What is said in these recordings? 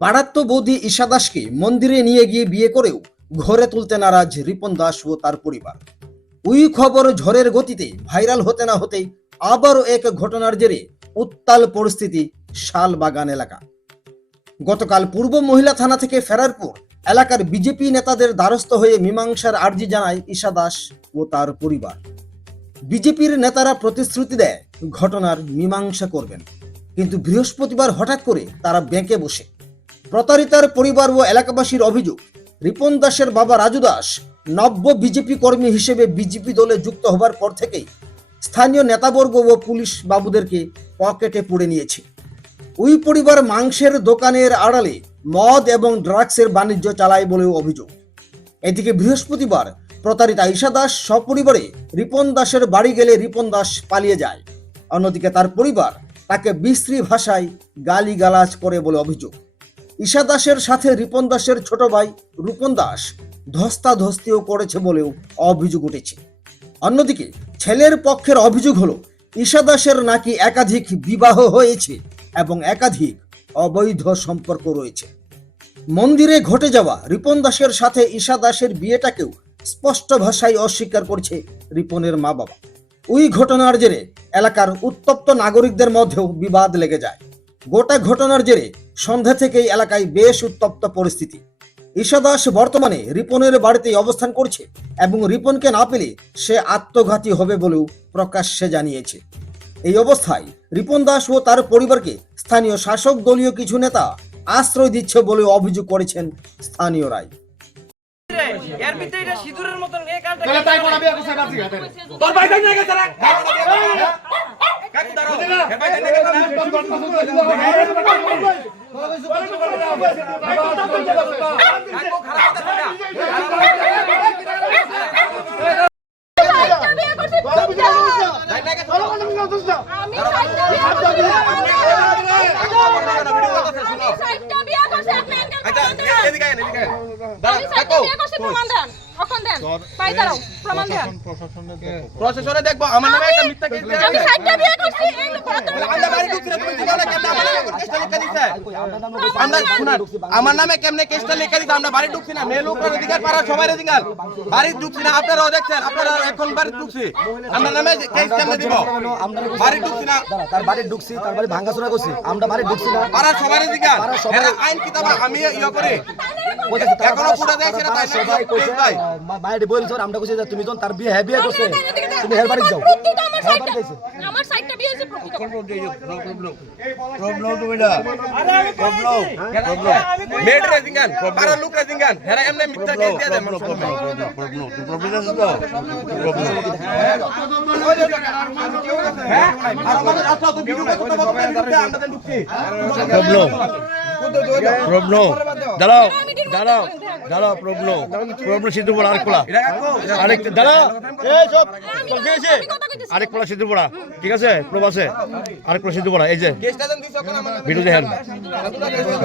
পাড়াত্ম বৌদি ঈশা দাসকে মন্দিরে নিয়ে গিয়ে বিয়ে করেও ঘরে তুলতে নারাজ রিপন দাস ও তার পরিবার। ওই খবর ঝড়ের গতিতে ভাইরাল হতে না হতেই আবারও এক ঘটনার জেরে উত্তাল পরিস্থিতি শালবাগান এলাকা। গতকাল পূর্ব মহিলা থানা থেকে ফেরার পর এলাকার বিজেপি নেতাদের দ্বারস্থ হয়ে মীমাংসার আর্জি জানায় ঈশা দাস ও তার পরিবার। বিজেপির নেতারা প্রতিশ্রুতি দেয়, ঘটনার মীমাংসা করবেন। কিন্তু বৃহস্পতিবার হঠাৎ করে তারা ব্যাংকে বসে। প্রতারিতার পরিবার ও এলাকাবাসীর অভিযোগ, রিপন দাসের বাবা রাজু দাস নব্য বিজেপি কর্মী হিসেবে বিজেপি দলে যুক্ত হবার পর থেকেই স্থানীয় নেতাবর্গ ও পুলিশ বাবুদেরকে পকেটে পুড়ে নিয়েছে। ওই পরিবার মাংসের দোকানের আড়ালে মদ এবং ড্রাগসের বাণিজ্য চালায় বলেও অভিযোগ। এদিকে বৃহস্পতিবার প্রতারিতা ঈশা দাস সপরিবারে রিপন দাসের বাড়ি গেলে রিপন দাস পালিয়ে যায়। অন্যদিকে তার পরিবার তাকে বিশ্রী ভাষায় গালিগালাজ করে বলে অভিযোগ। ঈশা দাসের সাথে রিপন দাসের ছোট ভাই রূপন দাস ধস্তাধস্তিও করেছে বলেও অভিযোগ উঠেছে। অন্যদিকে ছেলের পক্ষের অভিযোগ হলো, ঈশা দাসের নাকি একাধিক বিবাহ হয়েছে এবং একাধিক অবৈধ সম্পর্ক রয়েছে। মন্দিরে ঘটে যাওয়া রিপন দাসের সাথে ঈশা দাসের বিয়েটাকেও স্পষ্ট ভাষায় অস্বীকার করছে রিপনের মা বাবা ওই ঘটনার জেরে এলাকার উত্তপ্ত নাগরিকদের মধ্যেও বিবাদ লেগে যায়। গোটা ঘটনার জেরে সন্ধ্যা থেকেই এলাকায় বেশ উত্তপ্ত পরিস্থিতি। ঈশা দাস বর্তমানে রিপনের বাড়িতেই অবস্থান করছে এবং রিপনকে না পেলে সে আত্মঘাতী হবে বলেও প্রকাশ্যে জানিয়েছে। এই অবস্থায় রিপন দাস ও তার পরিবারকে স্থানীয় শাসক দলীয় কিছু নেতা আশ্রয় দিচ্ছে বলে অভিযোগ করেছেন স্থানীয়রাই এর ভিতরে এটা সিঁদুরের মতন তাই বাজি তোর গেছে রা কাকু দাঁড়াও ভাই থাকলে গেছে না কাকু খারাপ কথা না সাইটটা বিয়ে প্রমাণ দেন। পাই দাঁড়াও প্রমাণ দেন। প্রশাসনে দেখব আমার নামে একটা মিথ্যা কেস আমি সাইটটা বিয়ে করছি এই আমরা বাড়ি ঢুকছি তুমি জিগাও না কেমনে আমার নামে কেসটা লিখে দিছে। আমরা শুনান আমার নামে কেমনে কেসটা লিখে দিছে আমরা বাড়ি ঢুকছি না। মেয়ে লোকের অধিকার পাড়ার সবার অধিকার। বাড়ি ঢুকছি না আপনারাও দেখছেন আপনারা এখন বাড়ি ঢুকছি। আমরা নামে কেস কেমনে দিব? বাড়ি ঢুকছি না। তার বাড়ি ঢুকছি তার বাড়ি ভাঙাচোরা করছি আমরা বাড়ি ঢুকছি না। পাড়ার সবার অধিকার। পাড়ার সবার- এরা আইন কিতাব আমি ইয়ে করি। এখনও পুরা দেখছে না, তাই সবাই কইছে মায়ের বলছে আমরা কইছে যে তুমি যখন তার বিয়ে হ্যাঁ বিয়ে করছে তুমি হের বাড়ি যাও। প্রকৃত আমার হের বাড়ি সাইটটা যাইছে। আমার সাইটটা বিয়ে হয়েছে প্রকৃত মেয়েটারে জিঙ্গান পাড়ার লোকরা জিঙ্গান। এরা এমনি মিথ্যা কেস দিয়ে দেয় মানুষের নামে। হ্যাঁ? আর আমাদের রাস্তা তো ভিডিও করতে দিতে, আমরা তো ঢুকছি। প্রবলেম। দাঁড়াও দাঁড়াও দাঁড়াও প্রবলেম প্রবলেম সিদ্ধ পড়া আরেক পোলা আরেক দাঁড়াও। আরেক পোলা সিদ্ধ পড়া ঠিক আছে প্রব আছে। আরেক পোলা সিদ্ধ পড়া এই যে। কেসটা দেন দিছো কেন আমার নামে? ভিডিও দেখেন।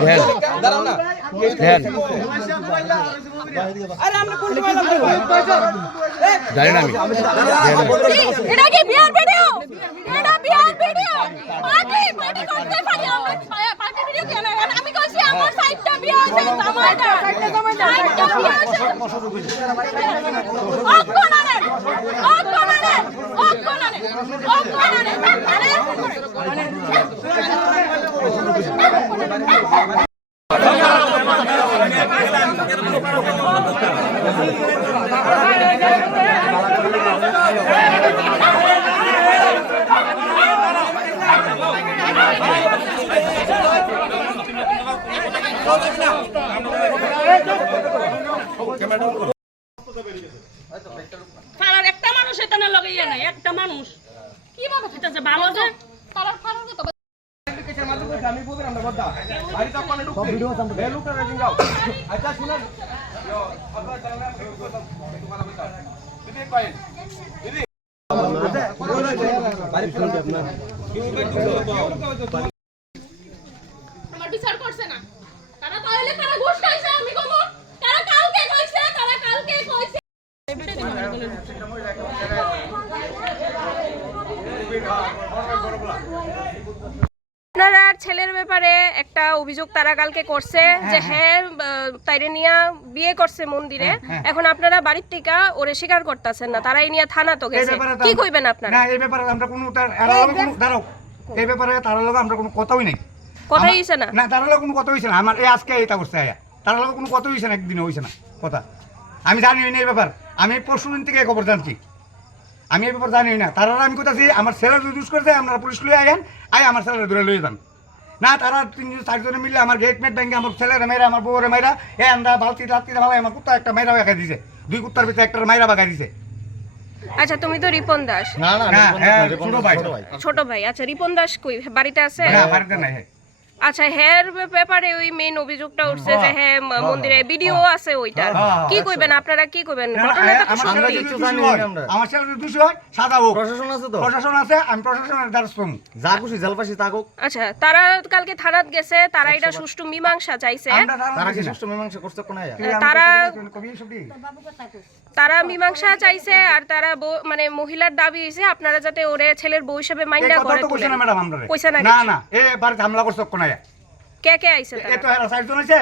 দেখেন। দেখেন জানি না আমি। আমি কইছি আমার সাইটটা বিয়ে হয়েছে জামাইটা সাইটটা বিয়ে হয়েছে অকনারে অকনারে অকনারে অকনারে একটা মানুষ এখানে লগাইয়া নাই একটা মানুষ। কি ভাবে খেতেছে ভালো যে? কথা আচ্ছা শুনেন। দিদি আমার বিচার করছে না। তাহলে তারা ঘুষ খাইছে আমি কমো। তারা কালকে কইছে তারা কালকে কইছে আপনারা ছেলের ব্যাপারে একটা অভিযোগ তারা কালকে করছে যে হ্যাঁ তাইরে নিয়ে বিয়ে করছে মন্দিরে। এখন আপনারা বাড়ির থেকে ওরে স্বীকার করতেছেন না তারা এই নিয়ে থানা তো গেছে। কি কইবেন আপনারা? এই ব্যাপারে আমরা কোনো তার এরা লগে কোনো দাঁড়াও। এই ব্যাপারে তার লগে আমরা কোনো কথাই নাই। কথাই হইছে না? না তার লগে কোনো কথা হইছে না। আমার এই আজকে এটা করছে আয়া। তার লগে কোনো কথা হইছে না একদিন হইছে না। কথা। আমি জানি না এই ব্যাপার। আমি পরশু দিন থেকে খবর জানছি। আমি এই ব্যাপার জানি না। তারা আমি কোথাছি আমার ছেলে যদি ইউজ করছে আপনারা পুলিশ লয়ে আইন আই আমার ছেলের ধরে লয়ে যান। না তারা তিনজন চারজনে মিলে আমার গেট মেট ব্যাংকে আমার ছেলেরা মেয়েরা আমার বউরে মেয়েরা এ আমরা বালতি ভালো আমার কুত্তা একটা মেয়েরা বাগাই দিছে। দুই কুত্তার ভিতরে একটা মাইরা বাগাই দিছে। আচ্ছা তুমি তো রিপন দাস। না হ্যাঁ ছোট ভাই। ছোট ভাই। আচ্ছা রিপন দাস কই? বাড়িতে আছে? না বাড়িতে নাই হ্যাঁ। আচ্ছা হের ব্যাপারে ওই মেইন অভিযোগটা উঠছে যে হ্যাঁ মন্দিরে ভিডিও আছে ওইটার। হ্যাঁ, কি কইবেন আপনারা কি কইবেন? না, ঘটনাটা তো আমার সত্যি। ছেলে যদি দোষী হয়, আমার। ছেলে দোষী হয় সাদা হোক। প্রশাসন আছে তো? প্রশাসন আছে আমি প্রশাসনের দ্বারস্থ হব। যা খুশি জলপাশি থাকুক আচ্ছা তারা কালকে থানাত গেছে তারা এটা সুষ্ঠু মীমাংসা চাইছে। আমরা তারা কি সুষ্ঠু মীমাংসা করছে কোন আয়া? তুই আমাকে তারা- কবি- কবি এসব দি। তারা মীমাংসা চাইছে আর তারা মানে মহিলার দাবি হইছে আপনারা যাতে ওরে ছেলের বউ হিসেবে মাইন্ডা কথা করে তো কইছে না ম্যাডাম আমরা। কইছে না না না এ বাড়িতে হামলা করছে কোন আয়া। কে কে আইছে এ তো এরা চারজন আছে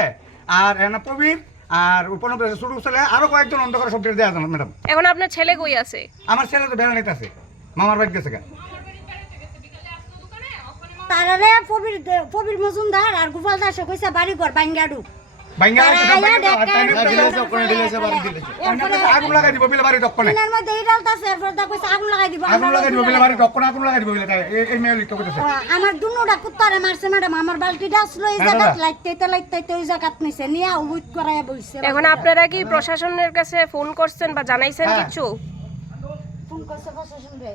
আর এনা প্রবীর আর উপন্ন ছোট ছেলে আরও কয়েকজন অন্ধকার জানো ম্যাডাম এখন আপনার ছেলে কই আছে? আমার ছেলে তো বেড়া নিতে আছে মামার বাড়ি গেছে। তারারে ফবির ফবির মজুমদার আর গোপাল দাসে কইছে বাড়ি ঘর বাঙ্গাডু ভাঙ্গা তারা আছে, আয়া ভাঙ্গা ডেকা আছে, ভাঙ্গা ডেকা আছে, ওখানে দিলেছে, বাড়ি দিলেছে। এরপরে আগুন লাগাই দিব বিলে বাড়ি দক্ষণে দিনের মধ্যে এই ডালতাছে এরপর দা কইছে আগুন লাগাই দিব আগুন আমার লাগাই দিব আগুন বিলে বাড়ি দক্ষণে আগুন লাগাই দিব বিলে এই- এই মেয়ে লিখতে করতেছে। আমার দুনুটা কুত্তারে মারছে ম্যাডাম। আমার বালতিটা আসলো এই জায়গাত লাইতে লাইতে ওই জায়গাত নিছে। নিয়ে উইট করাইয়া বইছে এখন আপনারা কি প্রশাসনের কাছে ফোন করছেন বা জানাইছেন হ্যাঁ। কিছু?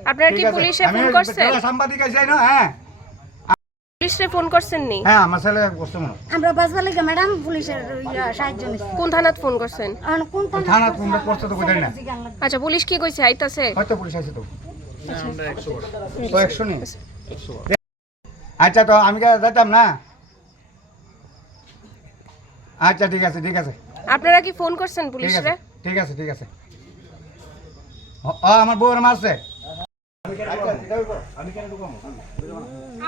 আপনারা কি পুলিশে ফোন করছেন? সাংবাদিক আছে না? হ্যাঁ। পুলিশে ফোন করছেন নি হ্যাঁ আমার ছেলে করছে মনে। আমরা বাসবা লাগে ম্যাডাম পুলিশের সাহায্য নিছি। কোন থানাত ফোন করছেন? কোন থানা থানা কোনটা করছে তো কোথায় না। আচ্ছা পুলিশ কি কইছে? আইতাছে? হয়তো পুলিশ আছে তো। তো একশো নেই আচ্ছা তো আমি কে যেতাম না? আচ্ছা ঠিক আছে ঠিক আছে। আপনারা কি ফোন করছেন ঠিক পুলিশে আছে ঠিক আছে ঠিক আছে। ও- আমার বউয়ের মারছে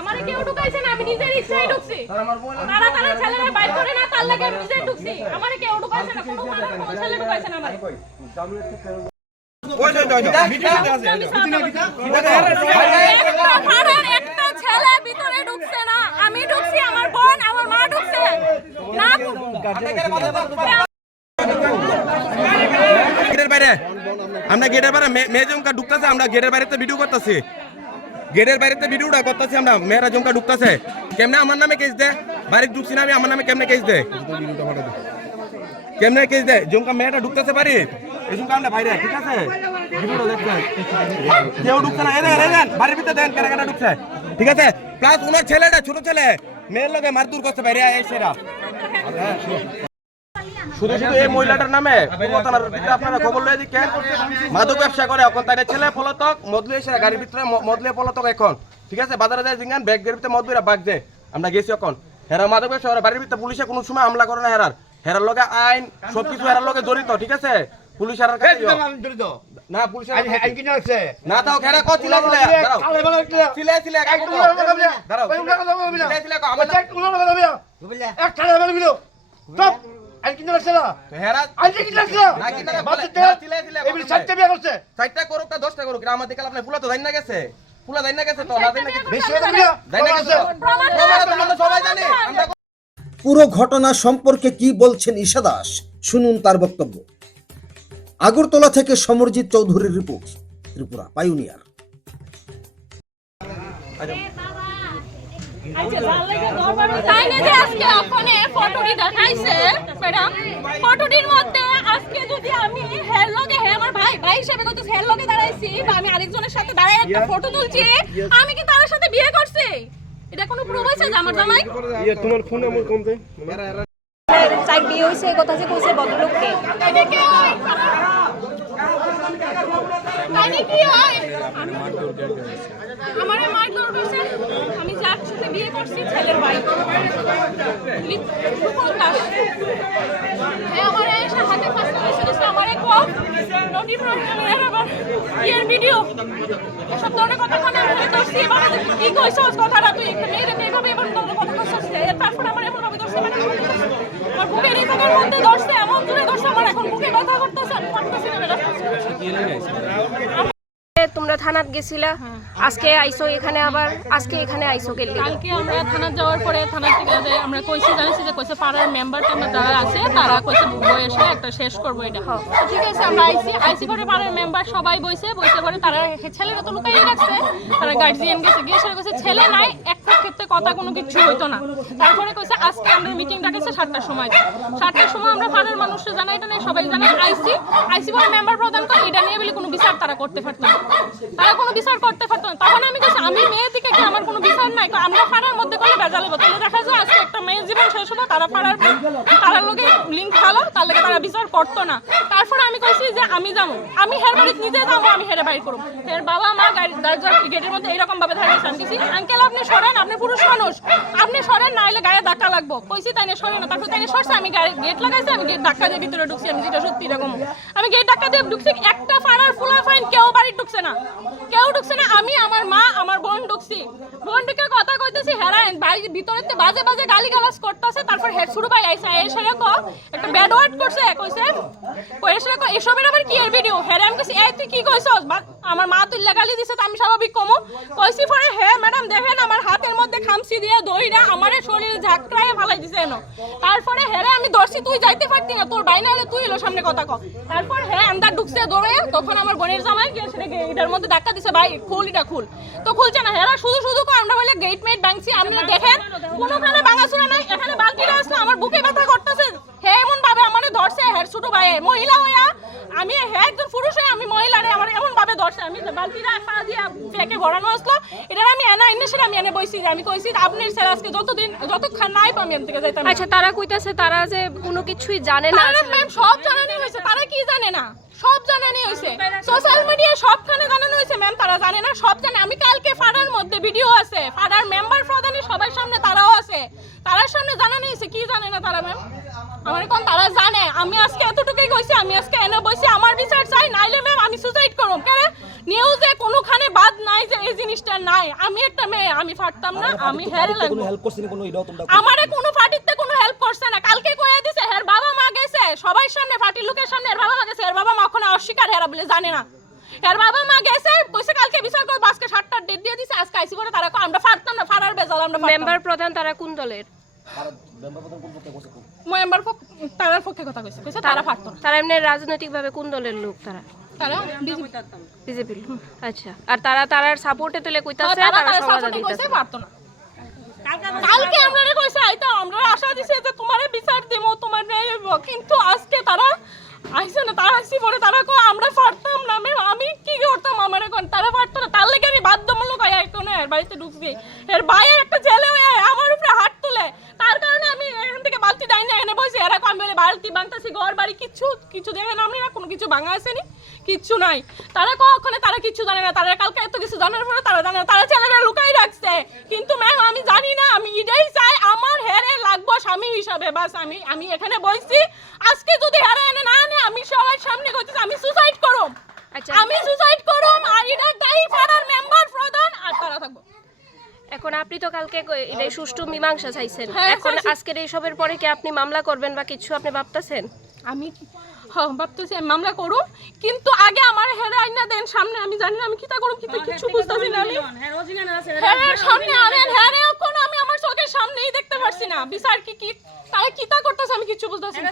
আমারে কেউ ঢুকাইছে না আমি নিজের ইচ্ছায় ঢুকছি। তারা তারা ছেলেরা বাইর করে না তার লাগে আমি নিজে ঢুকছি। আমারে কেউ ঢুকাইছে না কোনো মানুষ কোনো ছেলে ঢুকাইছে না আমারে। একটা ছেলে ভিতরে ঢুকছে না। আমি ঢুকছি আমার বোন আমার মা ঢুকছে। না গেটের বাইরে। আমরা গেটের বাইরে মেয়ে জমকা ঢুকতেছে আমরা গেটের বাইরে তো ভিডিও করতেছি। গেটের বাইরে ভিডিওটা করতেছি আমরা। মেয়েরা জমকা ঢুকতেছে। কেমনে আমার নামে কেস দে? বাড়ি ঢুকছি না আমি, আমার নামে কেমনে কেস দে? কেমনে কেস দে? জমকা মেয়েটা ঢুকতেছে বাড়ি এই ঠিক আছে? কেউ ঢুকছে না। বাড়ির ভিতরে দেন, কেনা কেনা ঢুকছে। ঠিক আছে? প্লাস ওনার ছেলেটা, ছোট ছেলে। মেয়ের লোকে মারধর করছে বাইরে এসেরা শুধু শুধু এই মহিলাটার নামে ভিতরে আপনারা খবর লয়ে দিকে। মাদক ব্যবসা করে এখন তাই ছেলে পলাতক মদলি এসে গাড়ির ভিতরে মদলি পলাতক এখন। ঠিক আছে? বাজারে যায় জিঙ্গান ব্যাগ এর ভিতরে মদলিরা বাগ যে আমরা গেছি এখন। হেরা মাদক ব্যবসা করে বাড়ির ভিতরে পুলিশে কোনো সময় হামলা করে না হেরার। হেরার লগে আইন সবকিছু হেরার লগে জড়িত ঠিক আছে? পুলিশ হেরার কাছে দিও। না পুলিশ না তাও খেরা কো চিলা চিলা দাঁড়াও। চিলা চিলা কাকু দাঁড়াও। চিলা চিলা কো আমার হেরা না। কি তারা বলে? চিলা চিলা চারটা করুক না দশটা করুক। এটা আমাদের কাল আপনার ফুলা তো জানি না গেছে। ফুলা জানি না গেছে তো না জানি না গেছে। জানি না। গেছে। আমরা সবাই জানি। পুরো ঘটনা সম্পর্কে কি বলছেন ঈশা দাস? শুনুন তার বক্তব্য। আগরতলা থেকে সমরজিৎ চৌধুরীর রিপোর্ট ত্রিপুরা পাইওনিয়ার তাই না যে আজকে ফোনে ফটোটি দেখাইছে ম্যাডাম? ফটোটির মধ্যে আজকে যদি আমি হের লগে হে আমার ভাই ভাই হিসেবে কত হের লগে দাঁড়াইছি বা আমি আরেকজনের সাথে দাঁড়াই একটা ফটো তুলছি আমি কি তার সাথে বিয়ে করছি? এটা কোনো প্রুফ আছে যে আমার জামাই? চাই বিয়ে হইছে এই কথা যে কইছে ভদ্রলোককে। তাইলে আমারে মারধর করছে একসাথে বিয়ে করছি, ছেলের ভাই সুফল হ্যাঁ, আমার এসে হাতে ফাঁসতে ধরনের কথা কথা আমি ধরছি? এবার কথাটা তুই? একটা মেয়েদের এইভাবে এবার তোর কথা কইছস তারপর আমার এমন ভাবে ধরছে মানে আমার এখন বুকে কথা করতেছেন তোমরা থানাত গেছিলা আজকে আইসো এখানে আবার আজকে এখানে আইসো গেলি। কালকে আমরা থানা যাওয়ার পরে থানা থেকে আমরা কইছি জানিছি যে কইছে পাড়ার মেম্বার টেম্বার যারা আছে তারা কইছে বয়সে একটা শেষ করব এটা। তো ঠিক আছে আমরা আইসি আইসি পরে পাড়ার মেম্বার সবাই বইছে বইছে পরে তারা ছেলেরা তো লুকাই রাখছে তারা গার্জিয়ান গেছে গিয়ে সেটা কইছে ছেলে নাই একটা ক্ষেত্রে কথা কোনো কিছু হইতো না। তারপরে কইছে আজকে আমরা মিটিং ডাকেছে সাতটার সময়। সাতটার সময় আমরা পাড়ার মানুষরা জানাই এটা নিয়ে সবাই জানাই আইসি আইসি পরে মেম্বার প্রদান করে এটা নিয়ে বলে কোনো বিচার তারা করতে পারতো না। তারা কোনো বিচার করতে পারতো না। তখন আমি আমি মেয়ে দিকে কি আমার কোনো বিচার নাই? আমরা ফাড়ার মধ্যে করলে বেজাল হব। তাহলে দেখা যায় আজকে একটা জীবন শেষ হলো তারা পাড়ার তারার লোকে লিঙ্ক ভালো তার লোকে তারা বিচার করতো না। তারপরে আমি কইছি যে আমি যাব। আমি হের বাড়িতে নিজে যাব, আমি হেরে বাইর করব। হের বাবা, মা, গাড়ি গেটের মধ্যে এরকম ভাবে দাঁড়িয়েছে আমি কইছি, আঙ্কেল, আপনি সরেন, আপনি পুরুষ মানুষ। আপনি সরেন না হলে গায়ে ধাক্কা লাগবো। কইছি তাই সরে না। তারপর তাই সরছে, আমি গেট লাগাইছি, আমি গেট ধাক্কা দিয়ে ভিতরে ঢুকছি, আমি যেটা সত্যি এরকম। আমি গেট ধাক্কা দিয়ে ঢুকছি, একটা ফাড়ার ফুলা ফাইন কেউ বাড়ি ঢুকছে না। কেউ ঢুকছে না, আমি, আমার মা, আমার বোন ঢুকছি। বোন ঢুকে কথা কইতেছি, হেরাইন, বাড়ির বাজে বাজে গালি গালাজ করতেছে, তারপর হেড শুরু ভাই আইসা এসে রেখো একটা ব্যাড ওয়ার্ড করছে, কইছে কইছে রেখো এসবের আবার কি এর ভিডিও হ্যাঁ আমি কইছি, এই, তুই কি কইছস? আমার মা তুই লাগালি দিছে আমি স্বাভাবিক কমো। কইছি পরে, হে ম্যাডাম দেখেন, আমার হাতের মধ্যে খামসি দিয়ে দইরা আমার শরীর ঝাঁকড়ায় ফালাই দিছে এনো। তারপরে হেরে আমি দর্শি তুই যাইতে পারতি না, তোর বাইনা হলে তুই এলো সামনে কথা ক। তারপর হ্যাঁ আন্দার ঢুকছে দৌড়ে, তখন আমার বোনের জামাই গিয়ে সেটা এটার মধ্যে ধাক্কা দিছে, ভাই, খুল এটা খুল। তো খুলছে না, হেরা শুধু শুধু কো আমরা বলে গেট মেট ভাঙছি আপনি দেখেন, কোনোখানে ভাঙাচুরা নাই, এখানে বালতিটা আসলো, আমার বুকে ব্যথা করতেছে। হে, এমন ধরছে হের ছোট ভাই মহিলা হইয়া। আমি হে একজন পুরুষ হয়ে আমি মহিলারে আমার এমন ভাবে ধরছে। আমি যে বালতিটা পা দিয়া ফেকে ভরানো আসলো এটা আমি এনা এনে সেটা আমি এনে বইছি যে আমি কইছি আপনি স্যার আজকে যতদিন যতক্ষণ নাই আমি এখান থেকে যাইতাম আচ্ছা তারা কইতাছে তারা যে কোনো কিছুই জানে না। ম্যাম সব জানানি হয়েছে তারা কি জানে না? সব জানানি হয়েছে সোশ্যাল মিডিয়ায় সবখানে জানানো হয়েছে ম্যাম তারা জানে না সব জানে। আমি কালকে ফাড়ার মধ্যে ভিডিও আছে ফাড়ার মেম্বার প্রধানের সবার সামনে তারাও আছে। তারার সামনে জানানো হয়েছে কি জানে না তারা ম্যাম আমার এখন তারা জানে? আমি আজকে এতটুকুই কইছি আমি আজকে এনে বসে আমার বিচার চাই নাইলে ম্যাম আমি সুসাইড করব। কেন? নিউজে কোনোখানে বাদ নাই যে এই জিনিসটা নাই। আমি একটা মেয়ে আমি ফাটতাম না আমি হেরে কোনো হেল্প করছি না কোনো এটাও তোমরা আমারে কোনো পার্টিতে কোনো হেল্প করছে না। কালকে কয়ে দিছে হের বাবা মা গেছে। সবার সামনে পার্টির লোকের সামনে এর বাবা মা গেছে। এর বাবা মা ওখানে অস্বীকার হেরা বলে জানে না। এর বাবা মা গেছে কইছে কালকে বিচার করব আজকে সাতটার ডেট দিয়ে দিছে আজকে আইসি করে তারা কয়, আমরা ফাটতাম না ফাড়ার বেজাল আমরা মেম্বার প্রধান তারা কোন দলের? মেম্বার তারার পক্ষে কথা কইছে কইছে তারা না তারা এমনি কোন দলের লোক তারা তারা বিজেপি আচ্ছা আর তারা তারার সাপোর্টে তেলে কইতাছে তারা তারা সমাধান দিতেছে পারতো না। কালকে আমরা কইছে আইতা আমরা আশা দিছে যে তোমারে বিচার তোমার ন্যায় হইব কিন্তু আজকে তারা আইছে না তারা পরে তারা কয় আমরা পারতাম না ম্যাম আমি কি করতাম আমার এখন তারা পারতো না। তার লেগে আমি বাধ্যমূলক আয় এখন এর বাড়িতে ঢুকছি এর বাইরে একটা হয়ে আমার উপরে হাত তুলে। তার কারণে বালতি ডাইনে এনে বসে এরকম আমি বলে বালতি ভাঙতাছি ঘর বাড়ি কিছু কিছু দেখে না আমরা কোনো কিছু ভাঙা আসেনি কিচ্ছু নাই। তারা কখনো তারা কিছু জানে না তারা কালকে এত কিছু জানার পরে তারা জানে না তারা ছেলেরা লুকাই রাখছে। কিন্তু ম্যাম আমি জানি না আমি এটাই চাই আমার হেরে লাগবো স্বামী হিসাবে বাস আমি আমি এখানে বলছি আজকে যদি হেরে এনে না আনে আমি সবার সামনে করতেছি আমি সুসাইড করব আচ্ছা। আমি সুসাইড করব আর এটা দায়ী পাড়ার মেম্বার প্রধান আর তারা থাকব। এখন আপনি তো কালকে এই সুষ্ঠু মীমাংসা চাইছেন। হ্যাঁ, এখন। আজকের এইসবের পরে কি আপনি মামলা করবেন বা কিছু আপনি ভাবতেছেন? আমি হ্যাঁ ভাবতেছি আমি মামলা করুম কিন্তু আগে আমার হেরে আইনা দেন সামনে। আমি জানি না আমি কিতা করুম কিন্তু কিছু বুঝতেছি না আমি। হেরের সামনে আনেন হেরে কোন আমি আমার চোখের সামনেই দেখতে পারছি না। বিচার কি কি তারা কিতা করতেছে আমি কিছু বুঝতেছি না।